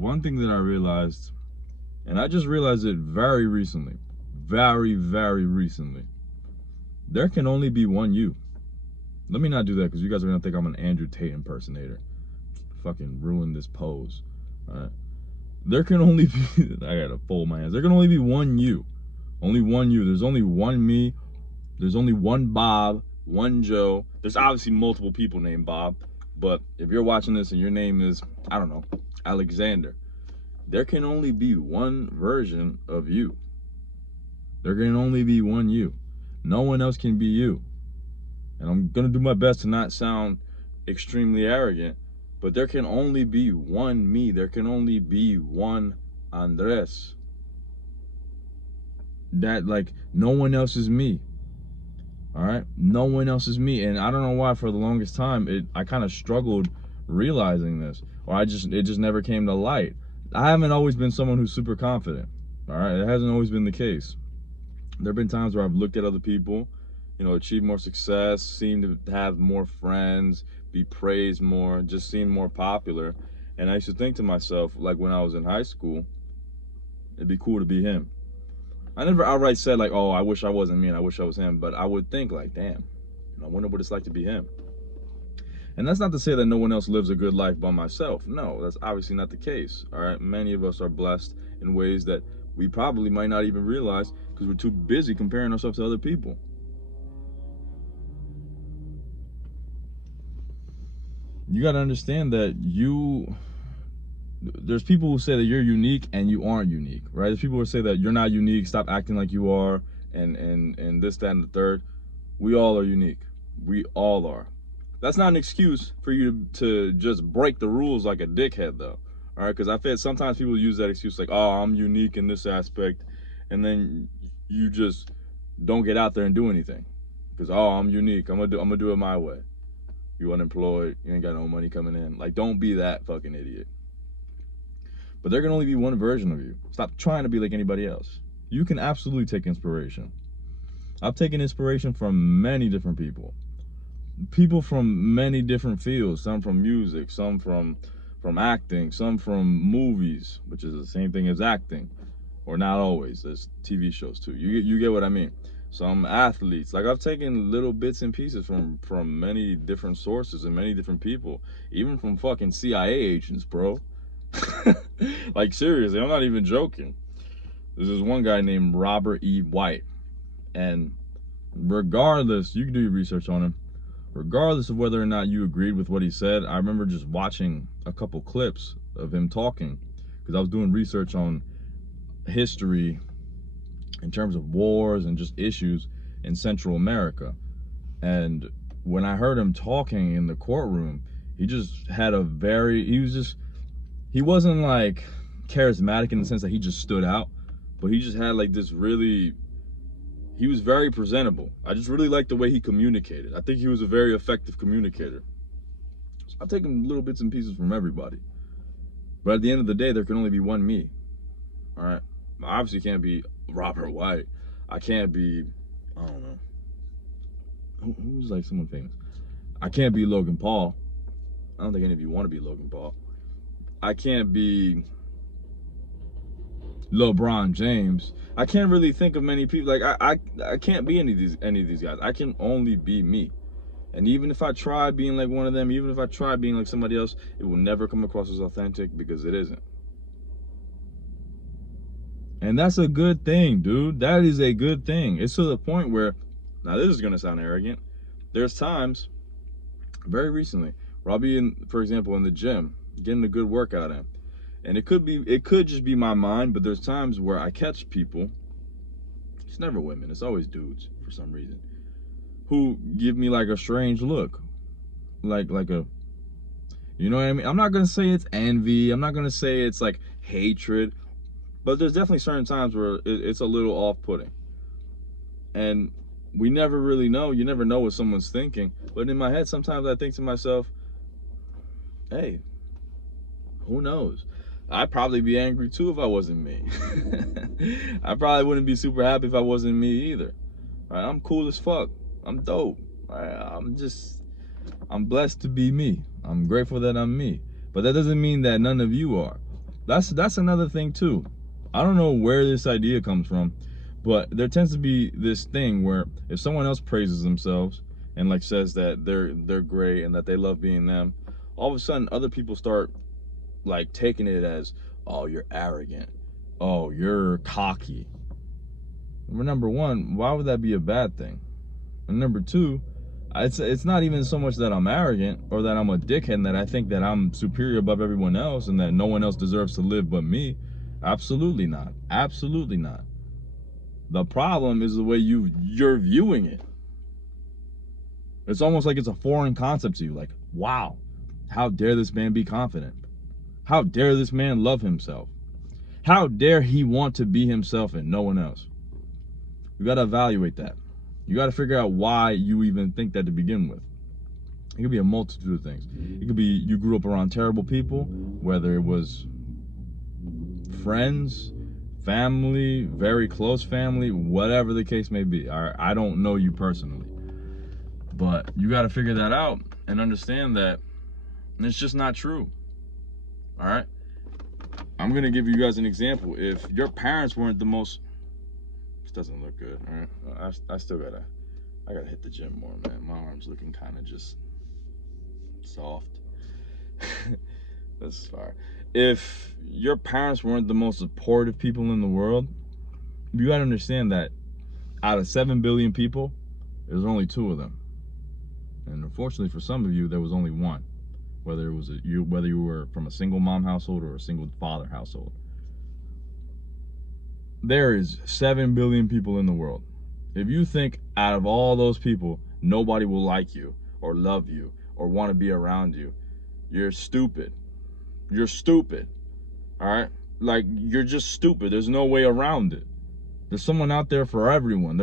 one thing that I realized, and I just realized it very recently, very, very recently. There can only be one you. Let me not do that because you guys are going to think I'm an Andrew Tate impersonator. Fucking ruin this pose. All right. There can only be, I got to fold my hands. There can only be one you. Only one you. There's only one me. There's only one Bob, one Joe. There's obviously multiple people named Bob. But if you're watching this and your name is, I don't know, Alexander, there can only be one version of you. There can only be one you. No one else can be you. And I'm going to do my best to not sound extremely arrogant, but there can only be one me. There can only be one Andres. That, like, no one else is me. All right? No one else is me. And I don't know why for the longest time, I kind of struggled realizing this. Or it just never came to light. I haven't always been someone who's super confident. All right? It hasn't always been the case. There have been times where I've looked at other people, you know, achieve more success, seem to have more friends, be praised more, just seem more popular. And I used to think to myself, like when I was in high school, it'd be cool to be him. I never outright said like, oh, I wish I wasn't me and I wish I was him, but I would think like, damn, I wonder what it's like to be him. And that's not to say that no one else lives a good life by myself. No, that's obviously not the case. All right, many of us are blessed in ways that we probably might not even realize because we're too busy comparing ourselves to other people. You got to understand that there's people who say that you're unique and you aren't unique, right? There's people who say that you're not unique, stop acting like you are, and this, that, and the third. We all are unique. We all are. That's not an excuse for you to just break the rules like a dickhead, though. All right, because I feel sometimes people use that excuse like, oh, I'm unique in this aspect, and then you just don't get out there and do anything. Because, oh, I'm unique. I'm gonna do it my way. You unemployed, you ain't got no money coming in. Like, don't be that fucking idiot. But there can only be one version of you. Stop trying to be like anybody else. You can absolutely take inspiration. I've taken inspiration from many different people. People from many different fields. Some from music, some from acting, some from movies, which is the same thing as acting. Or not always. There's TV shows too. You get what I mean. Some athletes. Like, I've taken little bits and pieces from many different sources and many different people. Even from fucking CIA agents, bro. Like, seriously, I'm not even joking. There's this one guy named Robert E. White. And regardless, you can do your research on him. Regardless of whether or not you agreed with what he said, I remember just watching a couple clips of him talking. Because I was doing research on history in terms of wars and just issues in Central America. And when I heard him talking in the courtroom, he just had he wasn't like charismatic in the sense that he just stood out, but he just had like this he was very presentable. I just really liked the way he communicated. I think he was a very effective communicator. So I've taken little bits and pieces from everybody. But at the end of the day, there can only be one me. All right? I obviously can't be Robert White. I can't be, I don't know. Who's like someone famous? I can't be Logan Paul. I don't think any of you want to be Logan Paul. I can't be LeBron James. I can't really think of many people. Like, I can't be any of these guys. I can only be me. And even if I try being like one of them, even if I try being like somebody else, it will never come across as authentic because it isn't. And that's a good thing, dude. That is a good thing. It's to the point where, now this is going to sound arrogant, there's times, very recently, where I'll be for example, in the gym, getting a good workout in. And it could just be my mind, but there's times where I catch people, it's never women, it's always dudes for some reason, who give me like a strange look. Like a, you know what I mean? I'm not going to say it's envy. I'm not going to say it's like hatred. But there's definitely certain times where it's a little off-putting. And we never really know. You never know what someone's thinking. But in my head, sometimes I think to myself, hey, who knows? I'd probably be angry too if I wasn't me. I probably wouldn't be super happy if I wasn't me either. Right? I'm cool as fuck. I'm dope. Right? I'm blessed to be me. I'm grateful that I'm me. But that doesn't mean that none of you are. That's another thing too. I don't know where this idea comes from, but there tends to be this thing where if someone else praises themselves and like says that they're great and that they love being them, all of a sudden other people start like taking it as, oh, you're arrogant, oh, you're cocky. Number one, why would that be a bad thing? And number two, it's not even so much that I'm arrogant or that I'm a dickhead and that I think that I'm superior above everyone else and that no one else deserves to live but me. Absolutely not. Absolutely not. The problem is the way you're viewing it. It's almost like it's a foreign concept to you. Like, wow, how dare this man be confident? How dare this man love himself? How dare he want to be himself and no one else? You got to evaluate that. You got to figure out why you even think that to begin with. It could be a multitude of things. It could be you grew up around terrible people, whether it was friends, family, very close family, whatever the case may be. I don't know you personally, but you got to figure that out and understand that it's just not true. All right? I'm going to give you guys an example. If your parents weren't the most... This doesn't look good, all right? I still gotta hit the gym more, man. My arm's looking kind of just soft. That's fine. If your parents weren't the most supportive people in the world, you gotta understand that out of 7 billion people, there's only 2 of them. And unfortunately for some of you, there was only 1. Whether it was whether you were from a single mom household or a single father household. There is 7 billion people in the world. If you think out of all those people, nobody will like you or love you or want to be around you, you're stupid. You're stupid. All right? Like, you're just stupid. There's no way around it. There's someone out there for everyone.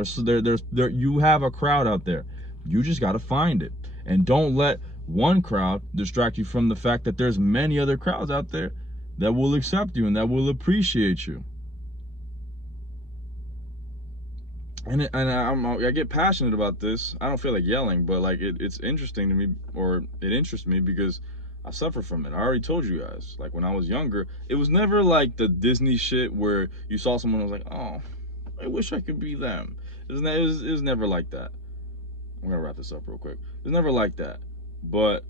You have a crowd out there. You just got to find it. And don't let one crowd distract you from the fact that there's many other crowds out there that will accept you and that will appreciate you. And I get passionate about this. I don't feel like yelling, but like it's interesting to me, or it interests me because I suffer from it. I already told you guys, like when I was younger, it was never like the Disney shit where you saw someone and was like, oh, I wish I could be them. It was never like that. I'm gonna wrap this up real quick. It was never like that, but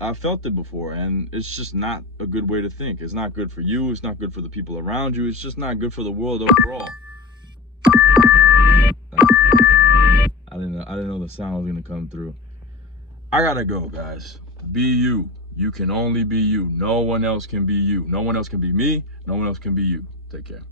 I felt it before, and it's just not a good way to think. It's not good for you. It's not good for the people around you. It's just not good for the world overall. I didn't know the sound was gonna come through. I gotta go, guys. Be you. You can only be you. No one else can be you. No one else can be me. No one else can be you. Take care.